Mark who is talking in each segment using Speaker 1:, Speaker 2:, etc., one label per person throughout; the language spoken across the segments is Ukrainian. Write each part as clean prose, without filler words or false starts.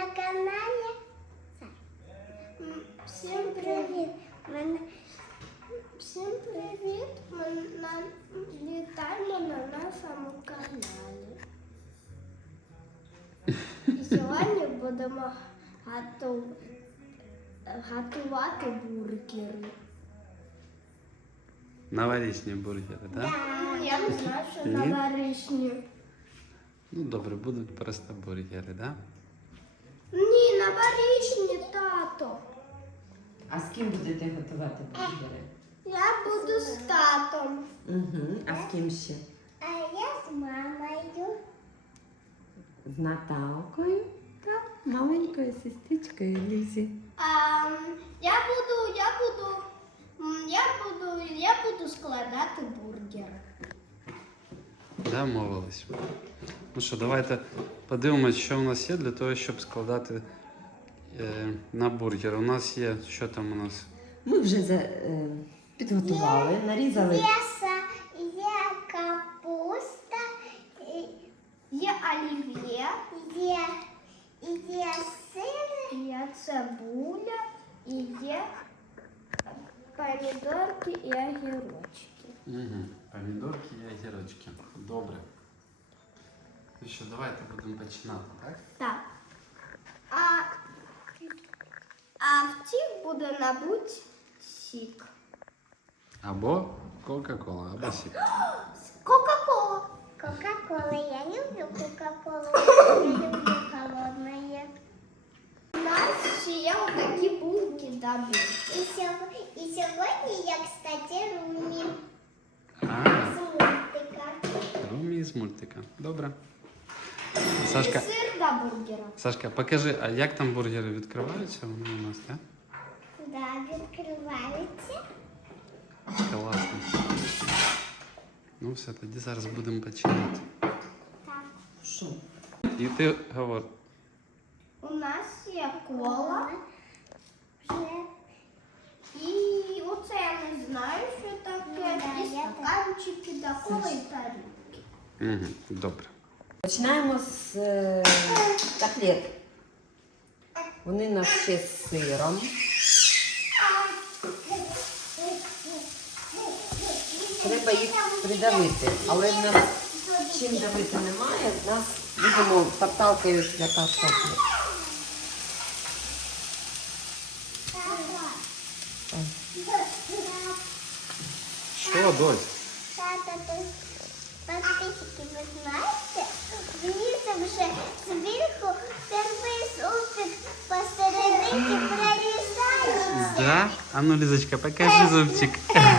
Speaker 1: на каналі. Всім привіт! Всім привіт! Ми вітаємо на нашому каналі. І сьогодні будемо готувати бургери.
Speaker 2: Новорічні бургери, так? Да?
Speaker 1: Я не знаю, що новорічні.
Speaker 2: Ну добре, будуть просто бургери, так? Да?
Speaker 1: Ні, новорічні, тато.
Speaker 3: А з ким будете готувати бургери?
Speaker 1: Я буду з татом.
Speaker 3: Угу. А з ким ще?
Speaker 1: А я з мамою.
Speaker 3: З Наталкою та маленькою сестричкою Лізі.
Speaker 1: Я буду складати бургер.
Speaker 2: Домовились. Ну що, давайте подивимось, що у нас є для того, щоб складати на бургер. У нас є, що там у нас?
Speaker 3: Ми вже підготували, нарізали.
Speaker 1: Є капуста, є олів'є, є сир, є цибуля, і є помідорки і огірочки.
Speaker 2: Угу. Помідорки і огірочки. Добре. Ну що, давайте будемо починати, так?
Speaker 1: Так. А в цих буде, мабуть, сік.
Speaker 2: Або Кока-Кола, або сік.
Speaker 1: Кока-кола. Кока-кола. Я люблю Кока-колу. Я люблю холодное. У нас ще є отакі булки добрі. І сьогодні я, кстати, Румі з мультика.
Speaker 2: Румі з мультика. Добре.
Speaker 1: І
Speaker 2: Сашка,
Speaker 1: сир до бургера.
Speaker 2: Сашка, покажи, а як там бургери відкриваються? Вони у нас, так?
Speaker 1: Да, відкриваються.
Speaker 2: Класно. Ну все, тоді зараз будемо починати.
Speaker 1: Так.
Speaker 3: Що?
Speaker 2: І ти говор.
Speaker 1: У нас є кола. І оце я не знаю, що таке. І стаканчики до кола і тарілки.
Speaker 2: Угу, добре.
Speaker 3: Починаємо з котлет. Вони у нас ще з сиром. Треба їх придавити, але в нас чим давити немає, в нас будемо топталкою для картоплі.
Speaker 2: Що, дось?
Speaker 1: Тата, подписчики, ви знаєте, внизу вже зверху перший зубчик посередині прорізається.
Speaker 2: Да? А ну, Лізочка, покажи зубчик.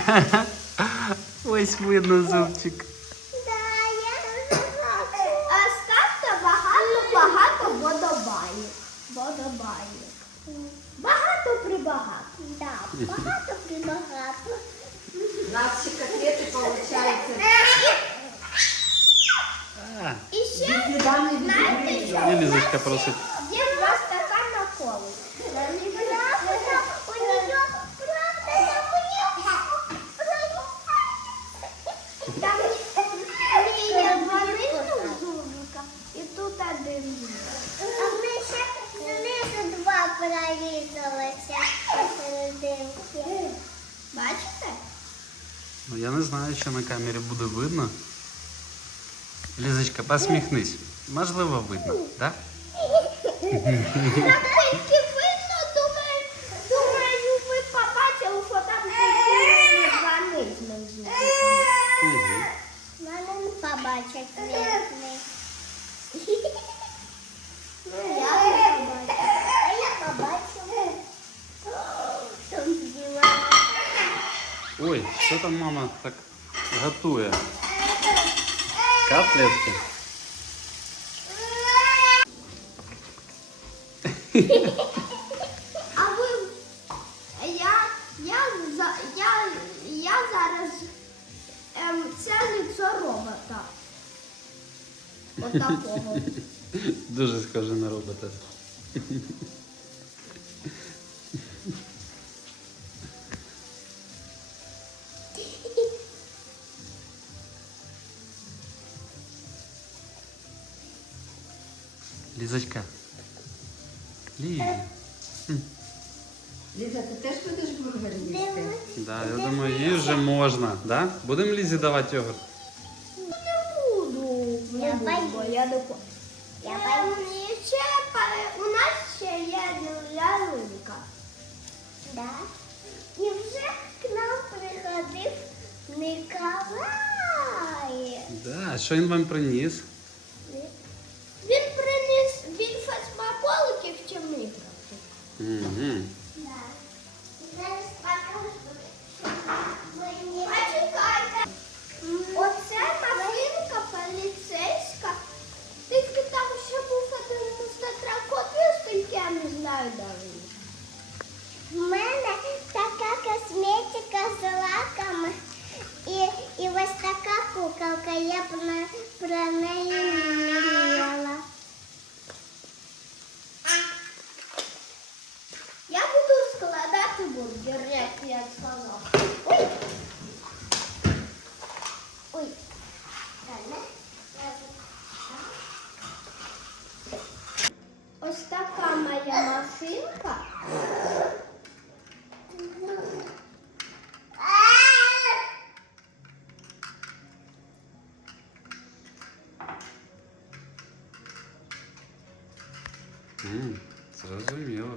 Speaker 2: Ось видно зубчик.
Speaker 1: Да, я розумію. А ставте багато водобаїв. Багато прибагато. Да, багато прибагато.
Speaker 3: У нас ще котлети виходить.
Speaker 2: А,
Speaker 1: І ще,
Speaker 3: Відданий
Speaker 1: знаєте,
Speaker 3: від
Speaker 1: що?
Speaker 2: і Лізочка просить.
Speaker 1: Є 2 стакана коли. Правда, у нее, там є 2 нижніх зубика і тут 1 зубик. А в мене ще знизу 2 прорізалися посерединки. Бачите?
Speaker 2: Ну, я не знаю, що на камері буде видно. Лізочка, посміхнись. Можливо, видно, так?
Speaker 1: Наскільки видно, думаю, ви побачили, що там є 2 нижніх зубика.
Speaker 2: Угу.
Speaker 1: Мене не побачать верхний. Я не побачу. А я побачила. Там зробила.
Speaker 2: Ой, що там мама так готує? Котлетки.
Speaker 1: А ви... Я зараз це лицо робота. Отакого.
Speaker 2: Дуже схоже на робота. Лізочка, Лізі.
Speaker 3: Ліза, ти теж будеш бургер їсти?
Speaker 2: Да, я думаю, їй вже можна. Да? Будемо Лізі давати йогурт?
Speaker 1: Буду.
Speaker 4: Я боюсь.
Speaker 1: Бо я доку.
Speaker 4: Я боюсь.
Speaker 1: У нас ще є лялинка.
Speaker 4: Да.
Speaker 1: І вже к нам приходив Миколай.
Speaker 2: Да, що він вам приніс?
Speaker 1: Він приніс більше смаколиків, чим мікрофон.
Speaker 2: Угу.
Speaker 4: Зараз покажу. Мені
Speaker 1: Почекайте. Оце машинка поліцейська. Тільки там ще був один мустатракот, тільки я не знаю, де він.
Speaker 4: в мене така косметика з лаками і ось така куколка. Я б про неї мріяла.
Speaker 1: Я буду складати бургер, як я сказав. Ой.
Speaker 4: Ой. Ладно.
Speaker 1: Ось така моя машинка.
Speaker 2: Зрозуміло.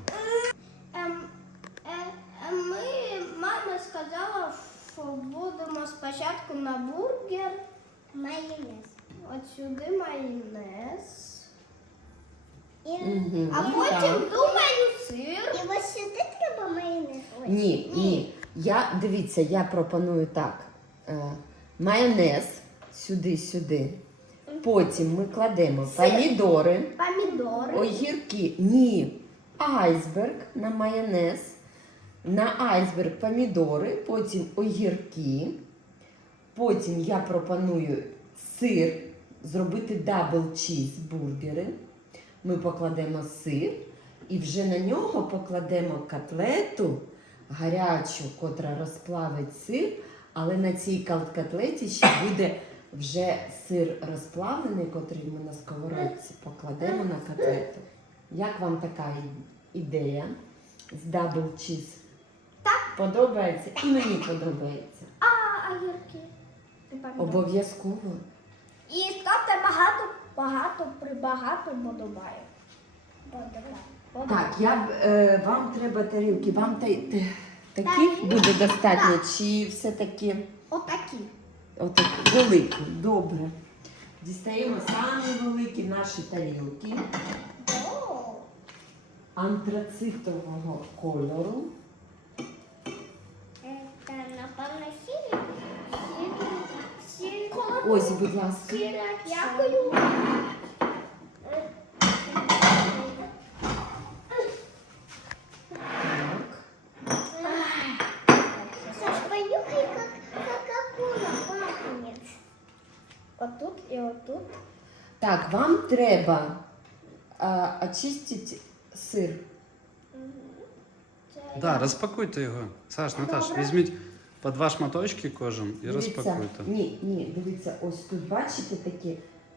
Speaker 1: Мама сказала, що будемо спочатку на бургер.
Speaker 4: Майонез.
Speaker 1: От сюди майонез.
Speaker 4: І,
Speaker 1: А потім, думаю, сир.
Speaker 4: і ось сюди треба майонез. Ой.
Speaker 3: Ні. Дивіться, я пропоную так. Майонез сюди. Потім ми кладемо помідори,
Speaker 1: Помідори.
Speaker 3: огірки. Ні. Айсберг на майонез. На айсберг помідори, потім огірки. Потім я пропоную сир, зробити дабл чізбургери. Ми покладемо сир і вже на нього покладемо котлету гарячу, котра розплавить сир, але на цій котлеті ще буде вже сир розплавлений, котрий ми на сковородці покладемо на котлету. Як вам така ідея з дабл чіз? Так. Подобається? І мені подобається.
Speaker 1: А огірки. І помідори.
Speaker 3: Обов'язково.
Speaker 1: І ставте багато подобає.
Speaker 3: Так, вам треба тарілки. Вам таких буде достатньо, чи все-таки
Speaker 1: Отакі.
Speaker 3: отакі великі? Добре. Дістаємо самі великі наші тарілки
Speaker 1: О,
Speaker 3: антрацитового кольору.
Speaker 4: Це, напевно, сіль.
Speaker 1: сіль.
Speaker 3: Ось, будь ласка.
Speaker 1: Дякую.
Speaker 4: Саш, понюхай, как Кока-Кола пахнет.
Speaker 1: Отут і отут.
Speaker 3: Так, вам треба очистити сир.
Speaker 2: Да, розпакуйте його. Саш, Наташ, візьміть по 2 шматочки кожен і розпакуйте.
Speaker 3: Ні, дивіться, ось тут бачите такі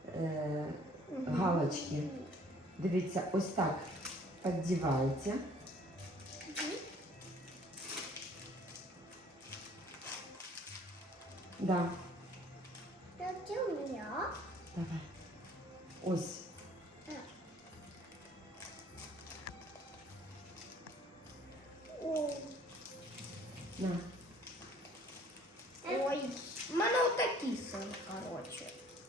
Speaker 3: галочки. Дивіться, ось так піддіваєте. Да,
Speaker 4: Так, где у меня?
Speaker 3: давай. Ось.
Speaker 4: О,
Speaker 3: На.
Speaker 1: Ой, в мене отакі сир, коротше.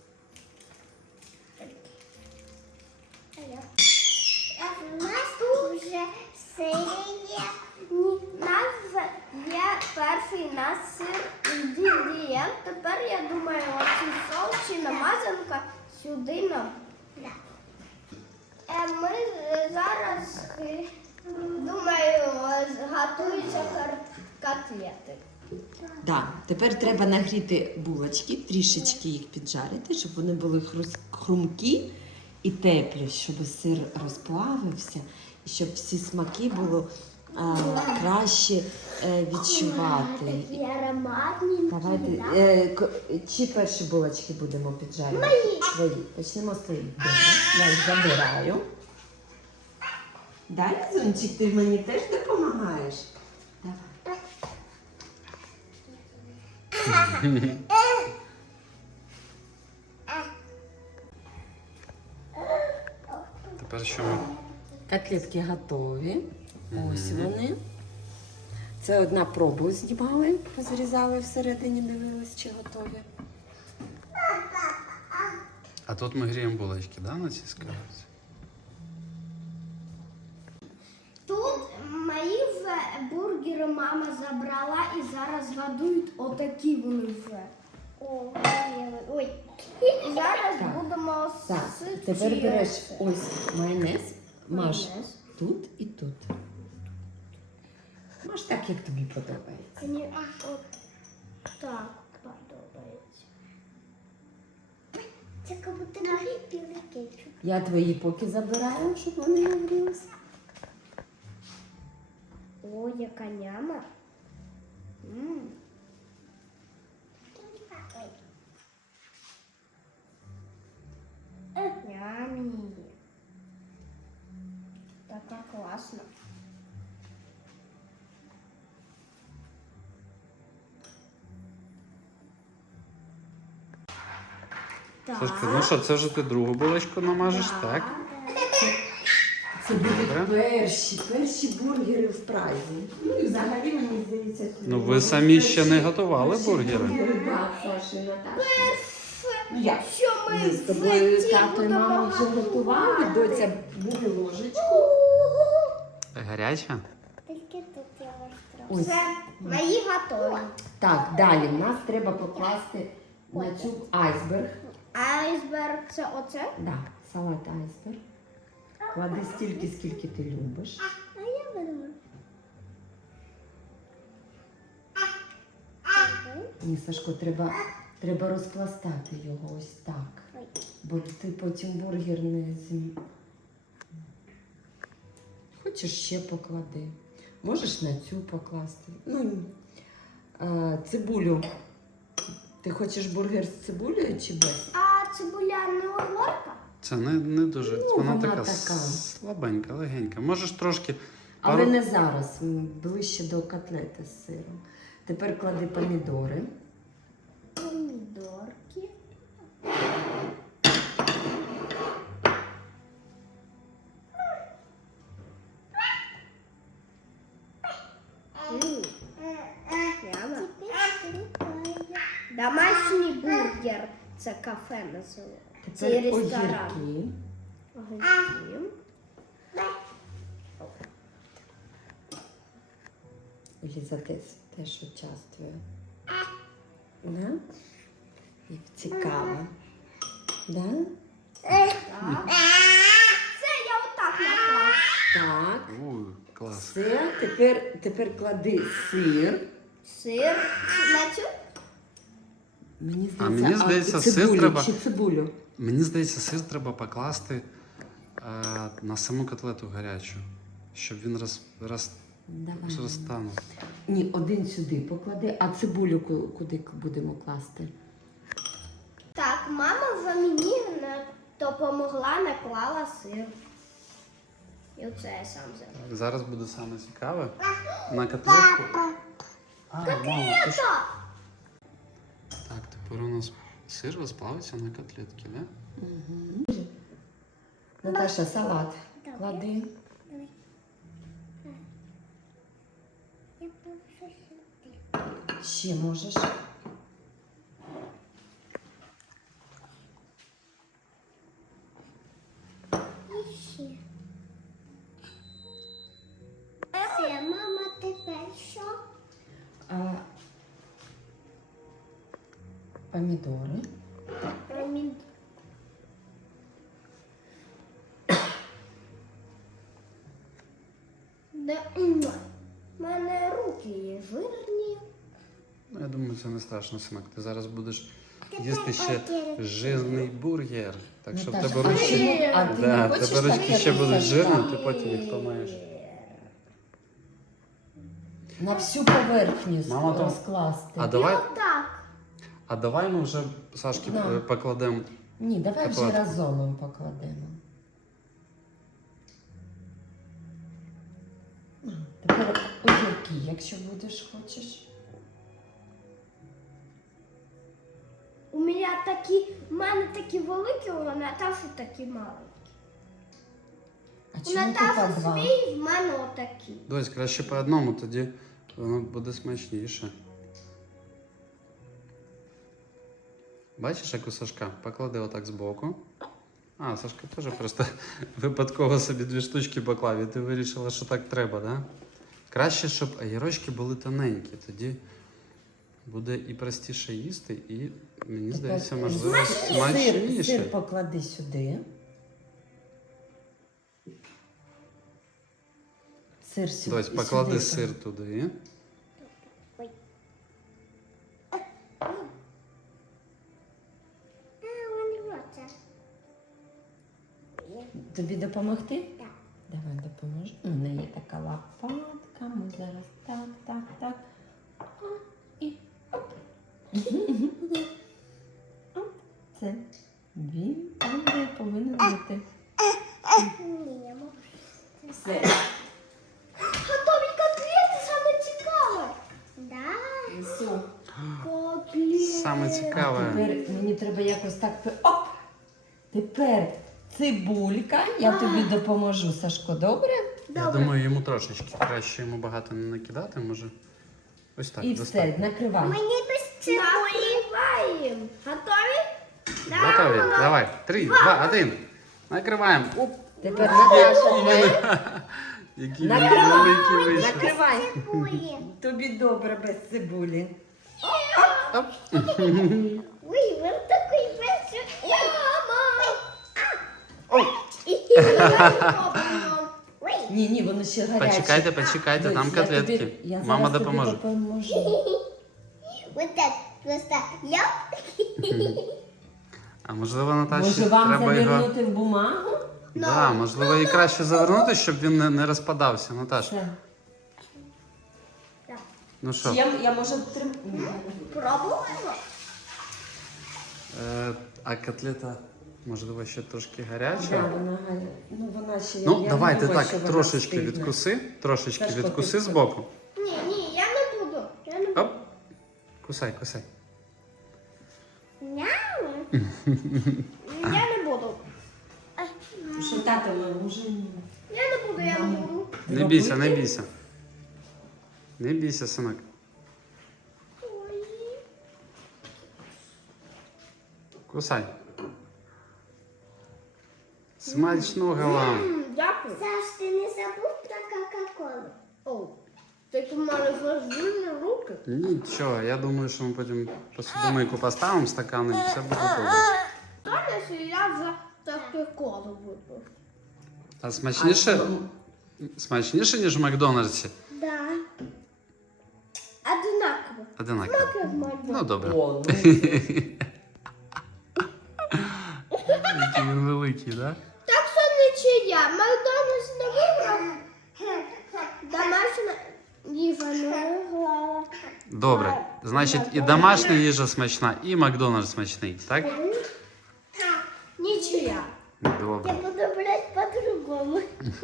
Speaker 4: у нас уже сири є.
Speaker 1: У нас вже є перший наш сир інгредієнт. Тепер я думаю, оцей соус чи намазанка сюди на.
Speaker 4: Да.
Speaker 1: Ми зараз, думаю, готуються котлети.
Speaker 3: Да. Тепер треба нагріти булочки, трішечки їх піджарити, щоб вони були хрумкі і теплі, щоб сир розплавився і щоб всі смаки було краще відчувати.
Speaker 1: Такі ароматні.
Speaker 3: Давайте, чи перші булочки будемо піджарювати?
Speaker 1: Мої.
Speaker 3: Твої. Почнемо з твоїх. Добре. Я їх забираю. Да, Лізунчик, ти мені теж допомагаєш? Давай.
Speaker 2: Тепер що ми?
Speaker 3: Котлетки готові. Ось вони. Це одна пробу знімали, позрізали всередині, дивились, чи готові.
Speaker 2: А тут ми гріємо булочки, да, на цій сковорідці?
Speaker 1: Тут мої вже бургери мама забрала і зараз годують отакі вони вже.
Speaker 4: Ой.
Speaker 1: Зараз
Speaker 3: Так.
Speaker 1: будемо
Speaker 3: Так,
Speaker 1: з
Speaker 3: тепер
Speaker 1: чиєю
Speaker 3: береш
Speaker 1: це?
Speaker 3: ось майонез, маш
Speaker 1: Майонез.
Speaker 3: тут і тут. Маш так, як тобі подобається.
Speaker 1: Мені от так подобається.
Speaker 4: Це як будто білий кетчуп.
Speaker 3: Я твої поки забираю, щоб вони не грілися.
Speaker 1: О, яка няма. Нямі. Така класна.
Speaker 2: Сашка, ну що, це вже ти другу булочку намажеш, так?
Speaker 3: Це будуть
Speaker 2: Добре.
Speaker 3: перші бургери в Празі. Ну і взагалі, мені здається,
Speaker 2: Ну ви самі ще не готували бургери?
Speaker 3: Так, Саша і Наташа. Ну як?
Speaker 1: Що ми
Speaker 3: Ми з тобою
Speaker 1: в
Speaker 3: тато і мама вже готували, доця буде ложечку.
Speaker 2: Гаряча?
Speaker 4: Тільки тут я вас трохи.
Speaker 3: Ось.
Speaker 1: Все, мої готові.
Speaker 3: Так, далі в нас треба покласти на цю айсберг.
Speaker 1: Айсберг це оце?
Speaker 3: Да, салат айсберг. Клади стільки, скільки ти любиш.
Speaker 4: А я буду.
Speaker 3: Ні, Сашко, треба розпластати його ось так. Бо ти потім бургер не зім... Хочеш ще поклади. Можеш на цю покласти. Ну, цибулю. Ти хочеш бургер з цибулею чи без?
Speaker 1: А цибуля не огорка?
Speaker 2: Це не дуже.
Speaker 3: Ну,
Speaker 2: Вона
Speaker 3: вона
Speaker 2: така
Speaker 3: така.
Speaker 2: слабенька, легенька. Можеш трошки.
Speaker 3: Але не зараз, ближче до котлети з сиром. Тепер клади помідори.
Speaker 1: Помідорки. Прямо. Домашній бургер. Це кафе називається. Це
Speaker 3: Тепер
Speaker 1: ресторан.
Speaker 3: огірки.
Speaker 1: Огірки.
Speaker 3: Ліза теж участвує. Да? Як цікаво. Да?
Speaker 1: Так. Це я отак наклав.
Speaker 3: Так.
Speaker 2: Клас.
Speaker 3: Все. Тепер клади сир.
Speaker 1: Сир. На цю?
Speaker 3: Мені здається,
Speaker 2: сир
Speaker 3: цибулю,
Speaker 2: треба-
Speaker 3: чи цибулю.
Speaker 2: Мені здається, сир треба покласти на саму котлету гарячу, щоб він
Speaker 3: Давай.
Speaker 2: розтанув.
Speaker 3: Ні, один сюди поклади, а цибулю куди будемо класти?
Speaker 1: Так, мама вже мені допомогла, наклала сир. І оце я сам взяв.
Speaker 2: Зараз буде саме цікаве. На котлетку. Мама, ти ж... Так, тепер у нас сир розплавиться на котлетки, да?
Speaker 3: Наташа, салат клади.
Speaker 4: Я положу сюди.
Speaker 3: Ще можеш.
Speaker 4: І ще. Все, мама, тепер що?
Speaker 3: Помідори.
Speaker 1: У мене руки є жирні.
Speaker 2: Ну, я думаю, це не страшно, синок. Ти зараз будеш їсти ще жирний бургер. Так що в
Speaker 3: Наташа,
Speaker 2: тебе ручки.
Speaker 3: а ти
Speaker 2: Да,
Speaker 3: не
Speaker 2: в
Speaker 3: хочеш
Speaker 2: тебе
Speaker 3: так,
Speaker 2: ручки
Speaker 3: як
Speaker 2: ще
Speaker 3: у
Speaker 2: будуть
Speaker 3: Сашка?
Speaker 2: жирні, ти потім їх помаєш.
Speaker 3: На всю поверхню
Speaker 2: Мама, то-
Speaker 3: розкласти.
Speaker 2: А давай ми вже Сашки
Speaker 3: Да.
Speaker 2: покладемо.
Speaker 3: Ні, давай вже
Speaker 2: Котлетку.
Speaker 3: разом їм покладемо. тепер огірки, якщо будеш, хочеш.
Speaker 1: У мене такі великі, у Наташі такі маленькі.
Speaker 3: А
Speaker 1: У
Speaker 3: чому ти по
Speaker 1: Наташі
Speaker 3: два?
Speaker 1: свій, в мене отакі.
Speaker 2: Дось, краще по одному, тоді воно буде смачніше. Бачиш, як у Сашка? Поклади отак збоку. А, Сашка теж просто випадково собі 2 штучки поклав, і ти вирішила, що так треба, да? Краще, щоб огірочки були тоненькі, тоді буде і простіше їсти, і, мені здається, можливо, смачніше.
Speaker 3: Сир поклади сюди. Сир сюди.
Speaker 2: Дось, поклади
Speaker 3: сюди.
Speaker 2: сир туди.
Speaker 4: Ой. Він рваться.
Speaker 3: Тобі допомогти?
Speaker 4: Так.
Speaker 3: Давай допоможу. У мене є така лопатка. Ми зараз так. О, і оп. Оп. Це він там, де повинен бути.
Speaker 4: Ні, я можу.
Speaker 3: Все.
Speaker 1: Готові котлети, саме цікаве.
Speaker 4: Да.
Speaker 3: Все.
Speaker 1: Котлети.
Speaker 2: Саме цікаве.
Speaker 3: Тепер мені треба якось так. Оп! Тепер цибулька. Я тобі допоможу, Сашко, добре?
Speaker 2: Я думаю, йому трошечки краще йому багато не накидати, може. Ось так,
Speaker 3: І
Speaker 2: достатньо.
Speaker 3: все, накривай.
Speaker 4: Мені без цибулі.
Speaker 1: Накриваємо. Готові?
Speaker 2: Готові? Давай. 3, 2, 1. Накриваємо. Оп.
Speaker 3: Тепер Наташа твоя.
Speaker 2: Який він
Speaker 3: Накривай.
Speaker 2: великий вийшов.
Speaker 3: Накривай.
Speaker 4: Цибулі.
Speaker 3: Тобі добре без цибулі.
Speaker 2: Оп.
Speaker 4: Ой, він такий весь.
Speaker 1: Мама!
Speaker 2: Ой.
Speaker 4: Ой.
Speaker 3: Ні, вони ще гарячі.
Speaker 2: Почекайте,
Speaker 3: Дось,
Speaker 2: там
Speaker 3: я
Speaker 2: котлетки.
Speaker 3: тобі- я
Speaker 2: Мама
Speaker 3: зараз тобі
Speaker 2: допоможе.
Speaker 3: допоможу.
Speaker 4: Вот так просто ляп.
Speaker 2: А можливо, Наташі
Speaker 3: Може вам
Speaker 2: треба його...
Speaker 3: завернути в бумагу?
Speaker 2: Да, можливо, її краще завернути, щоб він не розпадався. Наташ,
Speaker 3: Все.
Speaker 2: ну що,
Speaker 3: Я можу
Speaker 1: Пробуємо?
Speaker 2: а котлета, можливо, ще трошки
Speaker 3: Да,
Speaker 2: гаряча?
Speaker 3: вона ще...
Speaker 2: Ну,
Speaker 3: я
Speaker 2: давай ти
Speaker 3: не думаю,
Speaker 2: так
Speaker 3: що вона
Speaker 2: трошечки
Speaker 3: встигне.
Speaker 2: відкуси, трошечки
Speaker 3: Сашко,
Speaker 2: відкуси
Speaker 3: ти-
Speaker 2: збоку.
Speaker 1: Ні, я не буду. Я не буду.
Speaker 2: Оп, кусай.
Speaker 4: Мяу.
Speaker 1: Я не буду.
Speaker 3: Що тато може...
Speaker 1: Я не буду.
Speaker 2: Не бійся, не бійся. Не бійся, синок. Кусай. Смачного вам.
Speaker 1: Дякую.
Speaker 4: Саш, ти не забув про Кока-Колу?
Speaker 1: О, ти у мене заживні руки.
Speaker 2: Нічого, я думаю, що ми потім посудомийку поставимо стакани і все буде добре.
Speaker 1: Таня, я вже таке коло випив.
Speaker 2: А смачніше, ніж в Макдональдсі?
Speaker 4: Да.
Speaker 1: Одинаково.
Speaker 2: Одинаково.
Speaker 1: Так, як має бути.
Speaker 2: Ну, добре.
Speaker 3: О,
Speaker 2: Який він великий, так? Да?
Speaker 1: Так що нічия. Макдональдс не виграв. Домашня їжа не виграла.
Speaker 2: Добре. Значить, і домашня їжа смачна, і Макдональдс смачний, так?
Speaker 1: Нічия.
Speaker 2: Добре.
Speaker 4: Я буду брать по-другому.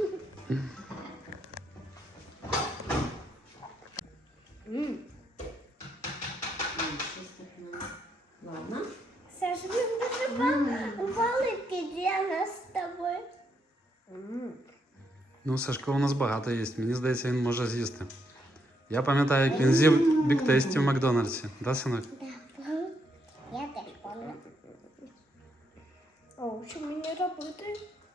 Speaker 3: Ладно.
Speaker 4: Саш, він дуже великий для нас з тобою.
Speaker 2: Ну, Сашко у нас багато їсть. Мені здається, він може з'їсти. Я пам'ятаю, як він з'їв бік-тесті в Макдональдсі. Да, синок?
Speaker 4: Я теж пам'ятаю.
Speaker 1: О, що мені робити?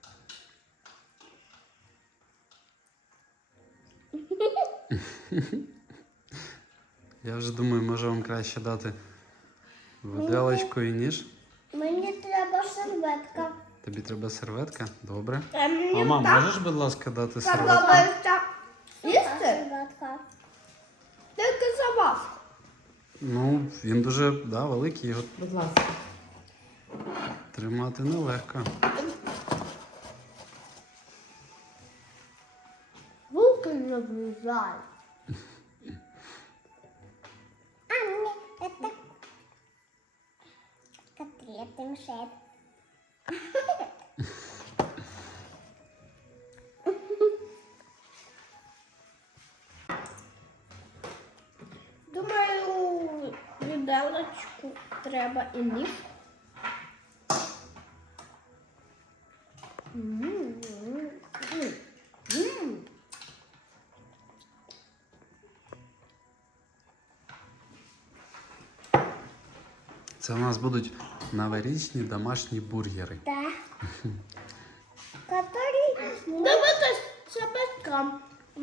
Speaker 2: Я вже думаю, може вам краще дати виделочку і ніж.
Speaker 4: Мені треба серветка.
Speaker 2: Тобі треба серветка? Добре.
Speaker 1: А мені
Speaker 2: Мама,
Speaker 1: так
Speaker 2: можеш, будь ласка, дати серветку?
Speaker 1: подобається. Їсти?
Speaker 4: Серветка.
Speaker 1: Тільки за вас.
Speaker 2: Ну, він дуже великий, його
Speaker 3: Будь ласка.
Speaker 2: тримати нелегко.
Speaker 1: Руки не влізають.
Speaker 4: А, ні, це котлети мшет.
Speaker 1: виделочку треба і ніж.
Speaker 2: Це у нас будуть новорічні домашні бургери.
Speaker 4: Да. Который
Speaker 1: Дивитись, це батькам.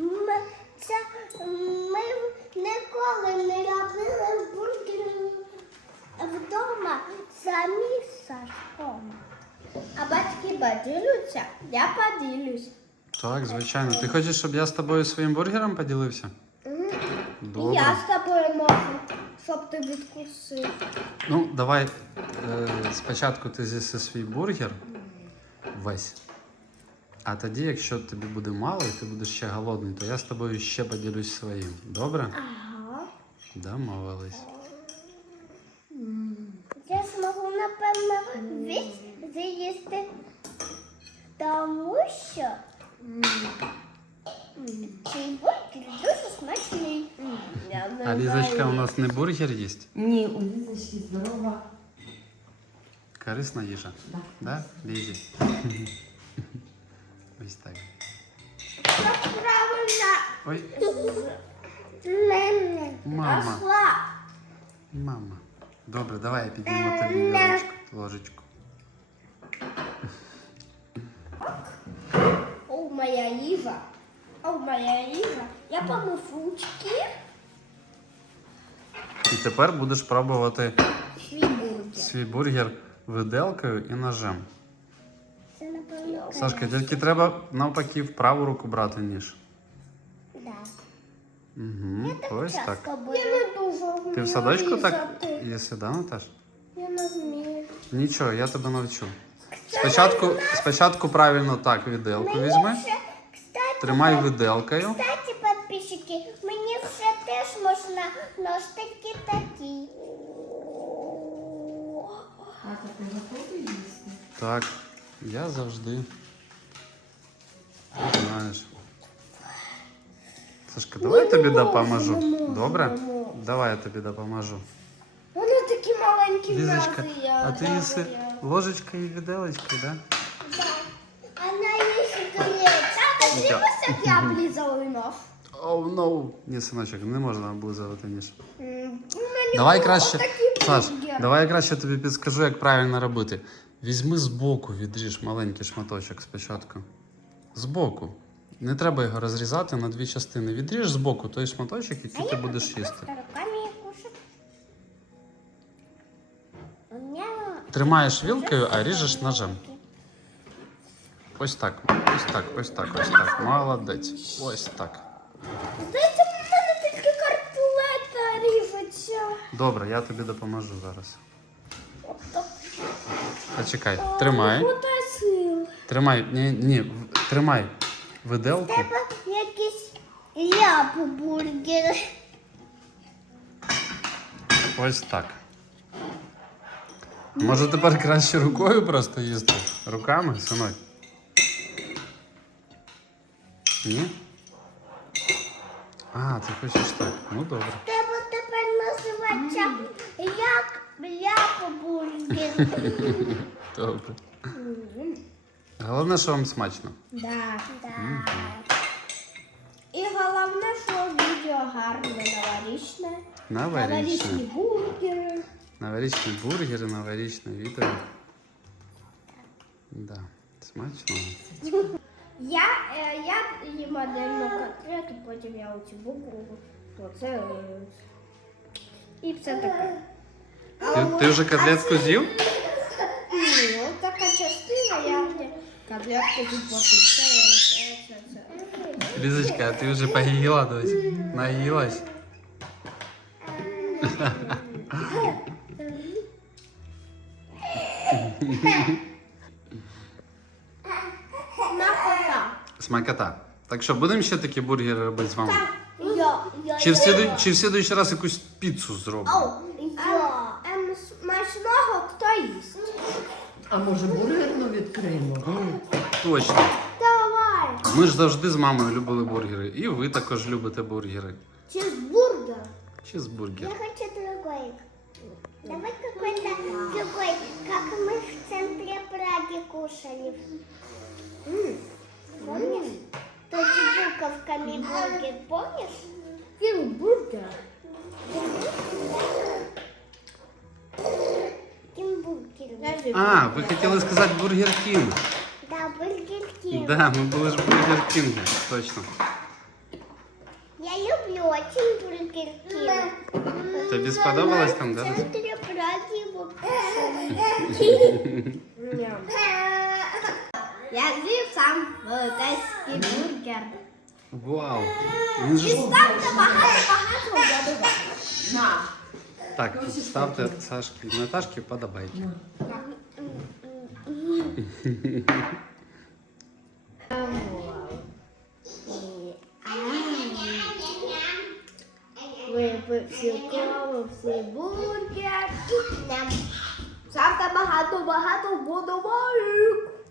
Speaker 4: ми ніколи не робили бургери вдома самі з Сашком.
Speaker 1: А батьки поділються, я поділюсь.
Speaker 2: Так, звичайно. Ти хочеш, щоб я з тобою своїм бургером поділився?
Speaker 1: І
Speaker 2: Добре.
Speaker 1: я з тобою можу, щоб ти відкусив.
Speaker 2: Ну, давай спочатку ти з'їси свій бургер весь. А тоді, якщо тобі буде мало і ти будеш ще голодний, то я з тобою ще поділюсь своїм. Добре?
Speaker 1: Ага.
Speaker 2: Домовились.
Speaker 4: Я зможу, напевно, з'їсти, тому що цей бургер дуже смачний.
Speaker 1: Я не
Speaker 2: А Лізочка
Speaker 1: знаю.
Speaker 2: у нас не бургер їсть?
Speaker 3: Ні, у Лізочки здорова.
Speaker 2: Корисна їжа.
Speaker 3: Да.
Speaker 2: Да, Лізі? Ось так.
Speaker 1: Це правильно.
Speaker 2: Ой,
Speaker 4: Мене.
Speaker 2: мама.
Speaker 1: Пошла.
Speaker 2: Мама. Добре, давай я підніму тобі ложечку.
Speaker 1: О, моя їжа. О, моя їжа. Я помив ручки.
Speaker 2: І тепер будеш пробувати
Speaker 1: Свій бургер.
Speaker 2: свій бургер виделкою і ножем.
Speaker 4: Це, напевно,
Speaker 2: Сашка, тільки треба навпаки в праву руку брати ніж.
Speaker 4: да.
Speaker 2: Угу, ось так.
Speaker 1: Я не дуже вмію
Speaker 2: Ти в садочку так
Speaker 1: різати.
Speaker 2: їси, да, Наташ?
Speaker 1: Я не вмію.
Speaker 2: Нічого, я тебе навчу. Спочатку правильно так виделку візьми. Тримай виделкою.
Speaker 4: Кстати, подписчики, мені вже теж можна ножтики такі.
Speaker 3: Тата, ти готовий їсти?
Speaker 2: Так, я завжди. Знаєш. Сашка, давай я тобі допоможу. Добре? Давай я тобі допоможу.
Speaker 1: Вони такі маленькі
Speaker 2: Лізочка,
Speaker 1: м'язи,
Speaker 2: а ти їси ложечкою і виделочкою, да?
Speaker 4: Вона їсть грецька.
Speaker 1: Тата, дивися, як я облізала нож.
Speaker 2: Оу, ноу. Ні, синочок, не можна облизувати ніж.
Speaker 1: У мене
Speaker 2: Давай
Speaker 1: був
Speaker 2: краще,
Speaker 1: отакий
Speaker 2: Саш,
Speaker 1: бургер.
Speaker 2: давай я краще тобі підскажу, як правильно робити. Візьми збоку, відріж маленький шматочок спочатку. Збоку. Не треба його розрізати на дві частини. Відріж збоку той шматочок, який ти будеш їсти.
Speaker 4: Руками кушать. У мене
Speaker 2: Тримаєш вілкою, а ріжеш ножем. Ось так, ось так, ось так, ось так. Молодець. Ось так.
Speaker 1: Здається, в мене тільки картулета ріжеться.
Speaker 2: Добре, я тобі допоможу зараз. Почекай, тримай.
Speaker 1: Хватай сил.
Speaker 2: Тримай, тримай виделку.
Speaker 4: треба якісь ляп-бургери.
Speaker 2: Ось так. Може тепер краще рукою просто їсти? Руками, синок? Ні? А, ти хочеш так. Ну добре.
Speaker 4: Треба тепер називатися ляп-бургер.
Speaker 2: Добре. Головне, що вам смачно.
Speaker 1: Да.
Speaker 4: Да.
Speaker 1: І головне, що відео гарне, новорічне.
Speaker 2: Новорічне.
Speaker 1: Новорічні бургери.
Speaker 2: Новорічні бургери, новорічне відео. Да, смачно.
Speaker 1: Я їм отдельно котлету, потім я оцю букву. Оце. І все таке.
Speaker 2: Ти вже котлетку з'їв?
Speaker 1: Ні, от така частина, я вже котлетку відплатив. Це.
Speaker 2: Лізочка, а ти вже поїла досі? Наїлась?
Speaker 1: Смакота.
Speaker 2: Смакота. Так що, будемо ще такі бургери робити з вами?
Speaker 4: Я.
Speaker 2: Чи в слідуючий раз якусь піцу зробимо?
Speaker 4: Я.
Speaker 1: Смачного хто їсть?
Speaker 3: А може бургерну відкриємо?
Speaker 2: Точно.
Speaker 1: Давай.
Speaker 2: Ми ж завжди з мамою любили бургери. І ви також любите бургери.
Speaker 1: Чизбургер.
Speaker 2: Чизбургер.
Speaker 4: Я хочу другой. Давай какой-то другой, как мы в центре Праги кушали. Помнишь? Тот с буковками бургер, помнишь?
Speaker 1: Кінбургер.
Speaker 4: Кимбургер.
Speaker 2: А, ви хотіли сказати Бургер Кінг.
Speaker 4: Да, бургер Кинг.
Speaker 2: Да, ми були ж в Бургер Кінгу, точно.
Speaker 4: Я люблю очень бургер Кинг.
Speaker 2: Тобі сподобалось там,
Speaker 4: В
Speaker 2: да?
Speaker 4: центре Праги его кушали.
Speaker 1: Я з'їв сам велетенський бургер.
Speaker 2: Вау! Він же...
Speaker 1: Ставте багато вподобайок.
Speaker 3: На.
Speaker 2: Так, ставте Сашки і Наташки подобайки.
Speaker 1: Випив всі каву, всі бургер. Ставте багато вподобайок.